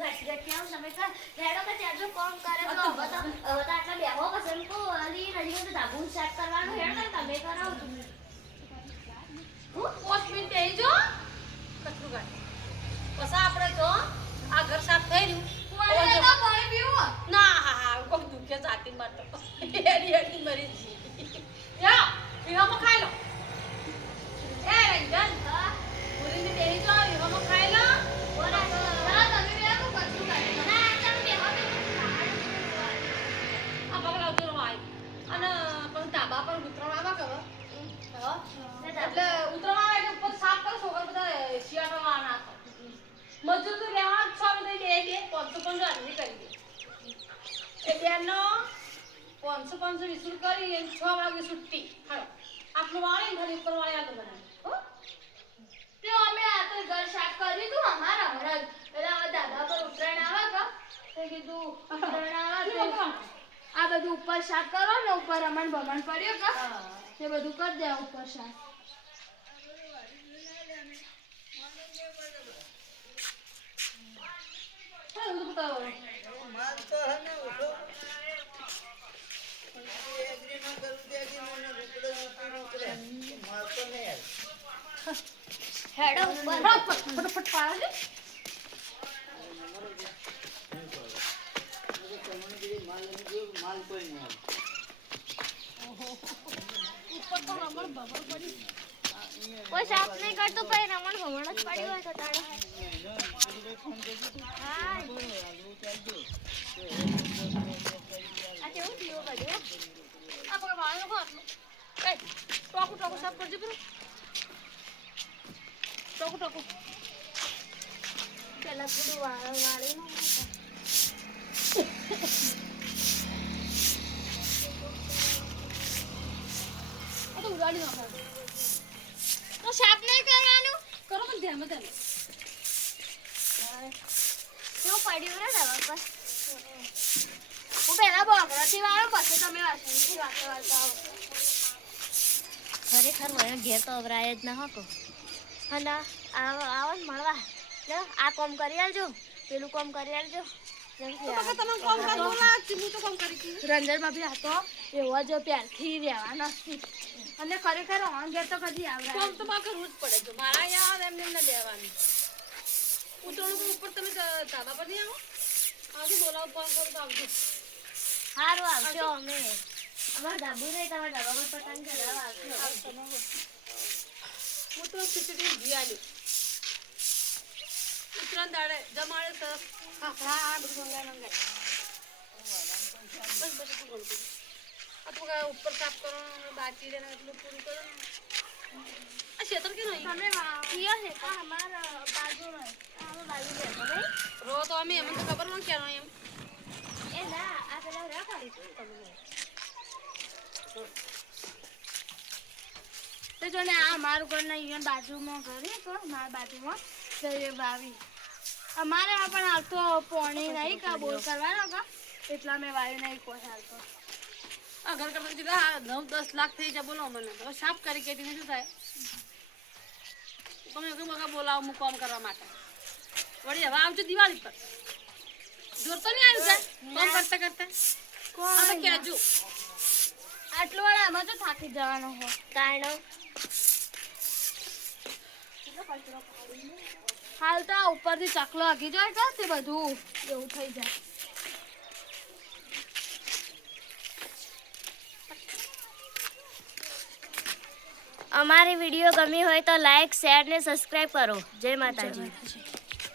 ગાડી ગાડી આવ તમે કા રેડો કે ત્યાં જો કોમ કરે તો હવે તો આટલા બેહો પસંદ કો અલી નજી તો ધાબુ સેટ કરવાનું હેડ કર તમે કરાવ તમે હું 5 મિનિટ આવી જો કચરું ગાડી પછી આપણે તો આ ઘર સાફ થઈ રહ્યું તો પાણી પીવો ના હા કોક દુખે જાતી માટે એડી એડી મરી જી યા પીવામાં ખાઈ લો એ રંજન હા પૂરીને દેઈ જો પીવામાં ખાઈ લો બોલા ના તમે બે કો કચરું ગાડી ના તમે બે હો આ બગલા ઉતરો આઈ અને પણ તાબા પર ઉતરવા આવા કે એટલે ઉતરવા આવે એટલે ઉપર સાફ કરો છોકરા બધા શિયાળો લાના મજૂર તો લેવા 6 મિનિટ દે 550 આની કરી દે એ બેનો 550 વિસુલ કરી 6 વાગે છૂટી હાલો આપણું વાળી ઘરે ઉપર વાળી આગળ બનાવી હો તે અમે આ તો ઘર સાફ કરી તું અમારા હમણાં પેલા દાદા પર ઉતરાણ આવા કા તે કીધું ઉતરાણ આવા આ બધું ઉપર સાફ કરો ને ઉપર અમન ભમણ પડ્યો કા તે બધું કરી દે ઉપર સાફ માલ તો હે ને ઉઠો પણ એગ્રી ન કરું તે કે મને રૂપડો રૂપડો માલ તો નહીં હેડો ફટાફટ પાડો માલ કોઈ નહીં ઉપર તો રમણ ભમણ પડી કોઈ સાફ નહીં કરતો ભાઈ રમણ ભમણ જ પડી હોય તો તારે હા આ કેવું થયું બધું આપણે વાળો કો આટલું કઈ ટોકુ સાફ કરજો બરો ટોકુ પેલા બધું વાળે નો આ તો ઉડાડી નાખો તો સાફ નહીં કરવાનું કરો પણ ધ્યાન મત કેવું પડ્યું ને દવા પર હું પહેલા બોકરાથી વાળો પછી તમે વાસણથી વાળતા આવો ખરેખર મને ઘેર તો અવરાય જ ના હકો અને આવો ને મળવા લે આ કોમ કરી આલજો પેલું કોમ કરી આલજો રંજન ભાભી આ તો એવો જ પ્યારથી રહેવા નથી અને ખરેખર ઓન ઘેર તો કદી આવરા કોમ તો માં કરવું જ પડે જો મારા યાર એમને ન દેવાનું ઉતરણું ઉપર તમે ધાબા પર નહીં આવો બોલાવો ફોન કરો તો આવજો સારું આવજો અમે અમાર ધાબુ નહીં તમારા ધાબા પર પતંગ ચડાવવા આવજો હું તો ખીચડી ઘી આલ્યું ઉતરણ દાડે જમાડે તો હા બધું મંગાય બસ તું ગણતું આ તો ઉપર સાફ કરો બાકી રહે એટલું પૂરું કરો આ ક્ષેત્ર કે નહીં તમે કિયો છે તો અમાર બાજુ રો તો અમે એમને તો ખબર ન કેનો એમ એ ના આ પેલા રા કાઢી તમે તો જો ને આ મારું ઘર ના અહીંયા બાજુમાં ઘર છે તો મારા બાજુમાં તો એ વાવી અમારે પણ આવતો પોણી નહીં કા બોલ કરવાનો કા એટલા મેં વાવી નહીં કોઈ હાલતો આ ઘર કરતા કીધું 9-10 લાખ થઈ જાય બોલો મને હવે સાફ કરી કે શું થાય તમે મગા બોલાવો હું કામ કરવા માટે વળી હવે આવજો દિવાળી પર જોર તો નહીં આવ્યું છે કામ કરતા કોણ કહેજો આટલું વાળા આમાં તો થાકી જવાનો હો તાણો હાલ તો ઉપરથી ચકલો આગી જાય કે તે બધું એવું થઈ જાય અમારી વિડીયો ગમી હોય તો લાઈક શેર ને સબસ્ક્રાઇબ કરો જય માતાજી